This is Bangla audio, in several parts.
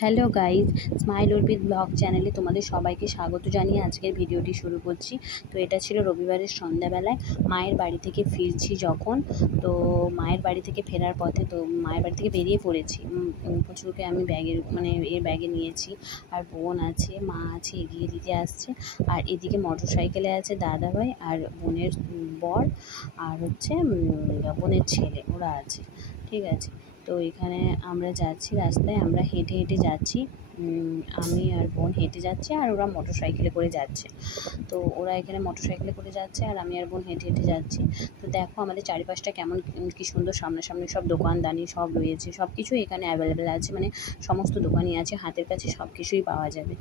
হ্যালো গাইজ, স্মাইল অর্পিত ব্লগ চ্যানেলে তোমাদের সবাইকে স্বাগত জানিয়ে আজকের ভিডিওটি শুরু করছি। তো এটা ছিল রবিবারের সন্ধ্যাবেলায় মায়ের বাড়ি থেকে ফিরছি যখন। তো মায়ের বাড়ি থেকে ফেরার পথে তো মায়ের বাড়ি থেকে বেরিয়ে পড়েছি। প্রচুরকে আমি ব্যাগে নিয়েছি, আর বোন আছে, মা আছে, এগিয়ে দিতে আসছে। আর এদিকে মোটর সাইকেলে আছে দাদাভাই আর বোনের বর, আর হচ্ছে বোনের ছেলে, ওরা আছে। ঠিক আছে, তো এখানে আমরা যাচ্ছি রাস্তায়, আমরা হেঁটে হেঁটে যাচ্ছি। আমি আর বোন হেঁটে যাচ্ছি, আর ওরা মোটর সাইকেলে করে যাচ্ছে। তো ওরা এখানে মোটর সাইকেলে করে যাচ্ছে, আর আমি আর বোন হেঁটে হেঁটে যাচ্ছি। তো দেখো আমাদের চারিপাশটা কেমন, কি সুন্দর সামনাসামনি সব দোকানদানি সব রয়েছে, সব কিছুই এখানে অ্যাভেলেবেল আছে, মানে সমস্ত দোকানই আছে, হাতের কাছে সব কিছুই পাওয়া যাবে।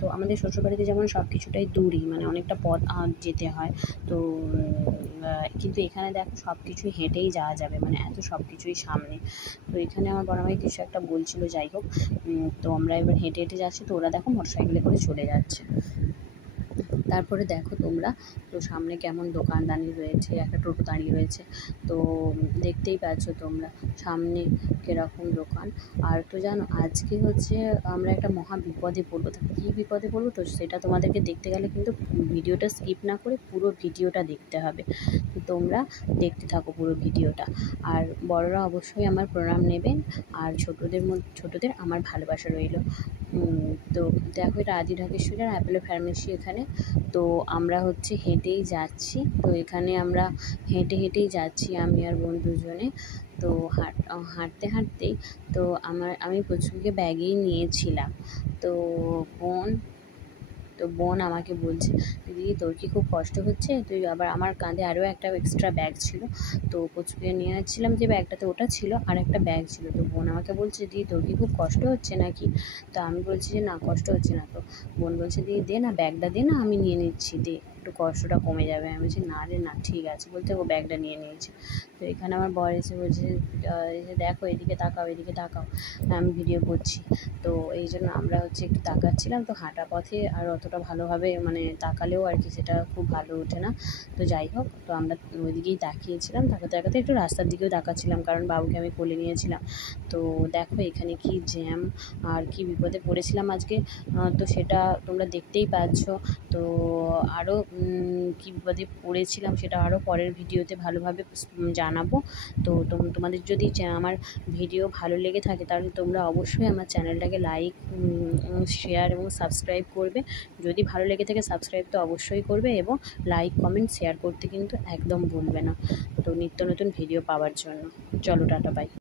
তো আমাদের শ্বশুরবাড়িতে যেমন সব কিছুটাই দূরই, মানে অনেকটা পথ যেতে হয়। তো কিন্তু এখানে দেখো সব কিছুই হেঁটেই যাওয়া যাবে, মানে এত সব কিছুই সামনে। তো এখানে আমার বড় ভাই কিছু একটা বলছিল, যাই হোক। তো আমরা এবার হেঁটে হেঁটে যাচ্ছি, তো ওরা দেখো মোটর সাইকেলে করে চলে যাচ্ছে। তারপরে দেখো তোমরা, তো সামনে কেমন দোকানদানি রয়েছে, একটা টোটো দাঁড়িয়ে রয়েছে। তো দেখতেই পাচ্ছ তোমরা সামনে কীরকম দোকান। আর তো জানো আজকে হচ্ছে আমরা একটা মহা বিপদে পড়বো। তো কী বিপদে পড়বো, তো সেটা তোমাদেরকে দেখতে গেলে কিন্তু ভিডিওটা স্কিপ না করে পুরো ভিডিওটা দেখতে হবে। তোমরা দেখতে থাকো পুরো ভিডিওটা। আর বড়রা অবশ্যই আমার প্রণাম নেবেন, আর ছোটদের আমার ভালোবাসা রইল। তো দেখো এটা আদি ঢাকেশ্বরের অ্যাপোলো ফার্মেসি এখানে। তো আমরা হচ্ছে হেঁটেই যাচ্ছি, তো এখানে আমরা হেঁটেই যাচ্ছি আমি আর বোন দুজনে। তো হাঁটতে হাঁটতেই তো আমি প্রচুরকে ব্যাগেই নিয়েছিলাম। তো বোন আমাকে বলছে, দিদি তোর কি খুব কষ্ট হচ্ছে? তুই আবার, আমার কাঁধে আরও একটা এক্সট্রা ব্যাগ ছিল, তো প্রচুরকে নিয়ে যাচ্ছিলাম যে ব্যাগটাতে, ওটা ছিল আর একটা ব্যাগ ছিল। তো বোন আমাকে বলছে, দিদি তোর কি খুব কষ্ট হচ্ছে নাকি? তো আমি বলছি যে না, কষ্ট হচ্ছে না। তো বোন বলছে, দিদি দে না, ব্যাগটা দে না, আমি নিয়ে নিচ্ছি, দে, একটু কষ্টটা কমে যাবে। আমি বলছি না রে না, ঠিক আছে, বলতে ও ব্যাগটা নিয়ে নিয়েছে। তো এখানে আমার বর এসে বলছে, দেখো এদিকে তাকাও, এদিকে তাকাও, আমি ভিডিও করছি। তো এই জন্য আমরা হচ্ছে একটু তাকাচ্ছিলাম। তো হাঁটা পথে আর অতটা ভালোভাবে মানে তাকালেও আর কি সেটা খুব ভালো ওঠে না। তো যাই হোক, তো আমরা ওইদিকেই তাকিয়েছিলাম, তাকাতে তাকাতে একটু রাস্তার দিকেও তাকাচ্ছিলাম, কারণ বাবুকে আমি কোলে নিয়েছিলাম। তো দেখো এখানে কি জ্যাম, আর কি বিপদে পড়েছিলাম আজকে, তো সেটা তোমরা দেখতেই পাচ্ছ। তো আরও কী বিপদে পড়েছিলাম সেটা আরও পরের ভিডিওতে ভালোভাবে জানাবো। তো তোমাদের যদি আমার ভিডিও ভালো লেগে থাকে তাহলে তোমরা অবশ্যই আমার চ্যানেলটাকে লাইক, শেয়ার এবং সাবস্ক্রাইব করবে। যদি ভালো লেগে থাকে সাবস্ক্রাইব তো অবশ্যই করবে, এবং লাইক, কমেন্ট, শেয়ার করতে কিন্তু একদম ভুলবে না, তো নিত্য নতুন ভিডিও পাওয়ার জন্য। চলো টাটা, বাই।